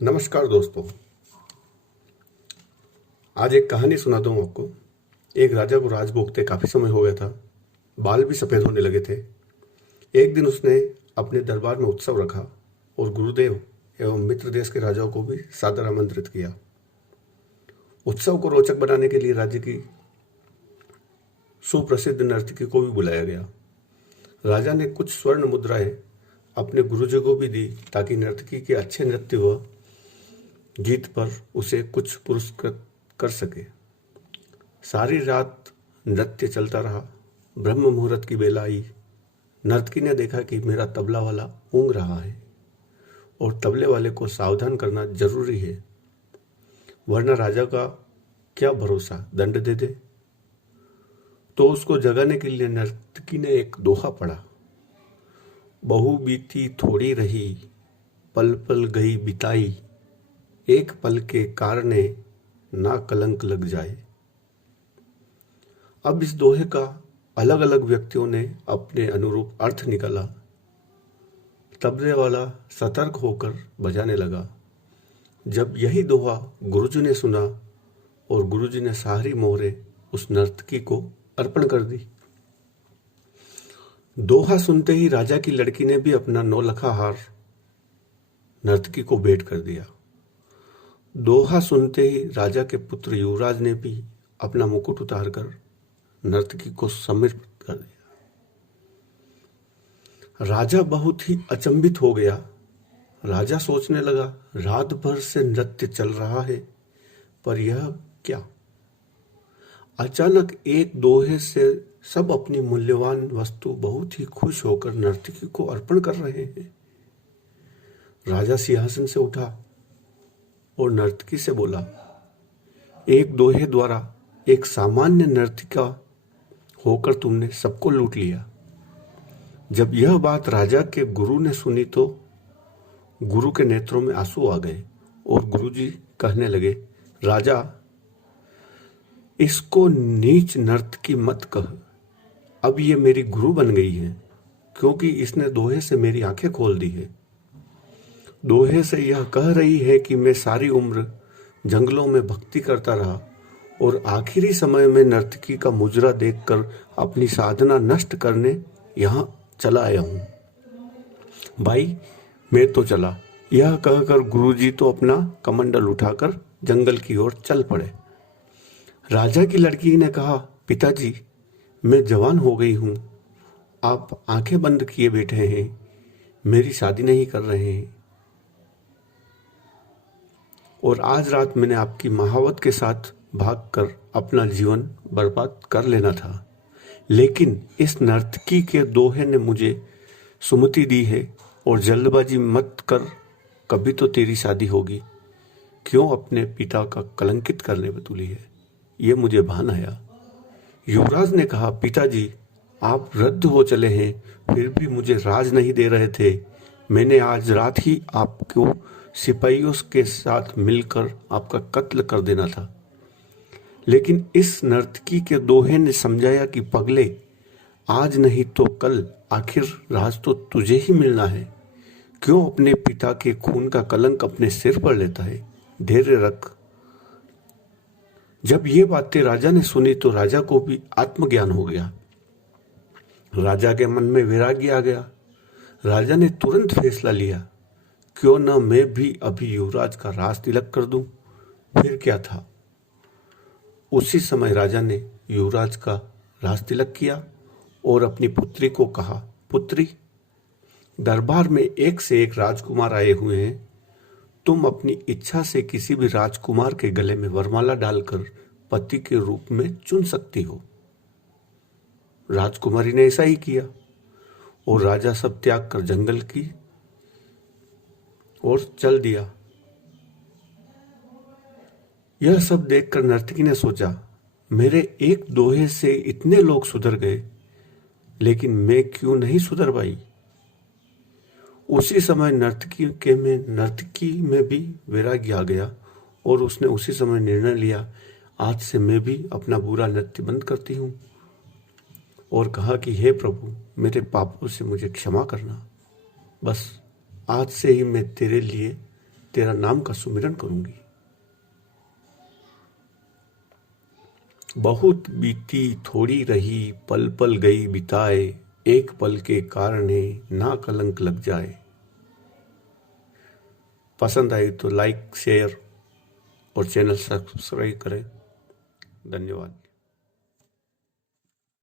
नमस्कार दोस्तों। आज एक कहानी सुनाता हूँ आपको। एक राजा को राज भोगते काफी समय हो गया था। बाल भी सफेद होने लगे थे। एक दिन उसने अपने दरबार में उत्सव रखा और गुरुदेव एवं मित्र देश के राजाओं को भी सादर आमंत्रित किया। उत्सव को रोचक बनाने के लिए राज्य की सुप्रसिद्ध नर्तकी को भी बुलाया गया। राजा ने कुछ स्वर्ण मुद्राएं अपने गुरुजी को भी दी ताकि नर्तकी के अच्छे नृत्य व गीत पर उसे कुछ पुरस्कृत कर सके। सारी रात नृत्य चलता रहा। ब्रह्म मुहूर्त की बेला आई। नर्तकी ने देखा कि मेरा तबला वाला ऊँग रहा है और तबले वाले को सावधान करना जरूरी है, वरना राजा का क्या भरोसा दंड दे दे। तो उसको जगाने के लिए नर्तकी ने एक दोहा पढ़ा। बहु बीती थोड़ी रही, पल पल गई बिताई, एक पल के कारणे ना कलंक लग जाए। अब इस दोहे का अलग अलग व्यक्तियों ने अपने अनुरूप अर्थ निकाला। तबले वाला सतर्क होकर बजाने लगा। जब यही दोहा गुरुजी ने सुना और गुरुजी ने सारी मोहरें उस नर्तकी को अर्पण कर दी। दोहा सुनते ही राजा की लड़की ने भी अपना नौलखा हार नर्तकी को भेंट कर दिया। दोहा सुनते ही राजा के पुत्र युवराज ने भी अपना मुकुट उतारकर नर्तकी को समर्पित कर दिया। राजा बहुत ही अचंभित हो गया। राजा सोचने लगा, रात भर से नृत्य चल रहा है, पर यह क्या? अचानक एक दोहे से सब अपनी मूल्यवान वस्तु बहुत ही खुश होकर नर्तकी को अर्पण कर रहे हैं। राजा सिंहासन से उठा और नर्तकी से बोला, एक दोहे द्वारा एक सामान्य नर्तिका होकर तुमने सबको लूट लिया। जब यह बात राजा के गुरु ने सुनी तो गुरु के नेत्रों में आंसू आ गए और गुरुजी कहने लगे, राजा, इसको नीच नर्तकी मत कह। अब ये मेरी गुरु बन गई है, क्योंकि इसने दोहे से मेरी आंखें खोल दी है। दोहे से यह कह रही है कि मैं सारी उम्र जंगलों में भक्ति करता रहा और आखिरी समय में नर्तकी का मुजरा देखकर अपनी साधना नष्ट करने यहाँ चला आया हूँ। भाई, मैं तो चला। यह कहकर गुरुजी तो अपना कमंडल उठाकर जंगल की ओर चल पड़े। राजा की लड़की ने कहा, पिताजी, मैं जवान हो गई हूँ, आप आंखें बंद किए बैठे हैं, मेरी शादी नहीं कर रहे हैं और आज रात मैंने आपकी महावत के साथ भागकर अपना जीवन बर्बाद कर लेना था, लेकिन इस नर्तकी के दोहे ने मुझे सुमति दी है और जल्दबाजी मत कर, कभी तो तेरी शादी होगी। क्यों अपने पिता का कलंकित करने में तुली है? ये मुझे भान आया। युवराज ने कहा, पिताजी, आप रद्द हो चले हैं, फिर भी मुझे राज नहीं दे रहे थे। मैंने आज रात ही आपको सिपाहियों के साथ मिलकर आपका कत्ल कर देना था, लेकिन इस नर्तकी के दोहे ने समझाया कि पगले, आज नहीं तो कल आखिर राज तो तुझे ही मिलना है। क्यों अपने पिता के खून का कलंक अपने सिर पर लेता है? धैर्य रख। जब ये बातें राजा ने सुनी तो राजा को भी आत्मज्ञान हो गया। राजा के मन में वैराग्य आ गया। राजा ने तुरंत फैसला लिया, क्यों न मैं भी अभी युवराज का राज तिलक कर दूं। फिर क्या था, उसी समय राजा ने युवराज का राज तिलक किया और अपनी पुत्री को कहा, पुत्री, दरबार में एक से एक राजकुमार आए हुए हैं, तुम अपनी इच्छा से किसी भी राजकुमार के गले में वरमाला डालकर पति के रूप में चुन सकती हो। राजकुमारी ने ऐसा ही किया और राजा सब त्याग कर जंगल की ओर चल दिया। यह सब देखकर नर्तकी ने सोचा, मेरे एक दोहे से इतने लोग सुधर गए, लेकिन मैं क्यों नहीं सुधर पाई। उसी समय नर्तकी में भी वैराग्य आ गया और उसने उसी समय निर्णय लिया, आज से मैं भी अपना बुरा नृत्य बंद करती हूँ, और कहा कि हे प्रभु, मेरे पापों से मुझे क्षमा करना। बस आज से ही मैं तेरे लिए तेरा नाम का सुमिरन करूंगी। बहुत बीती थोड़ी रही, पल पल गई बिताए, एक पल के कारणे ना कलंक लग जाए। पसंद आई तो लाइक, शेयर और चैनल सब्सक्राइब करें। धन्यवाद।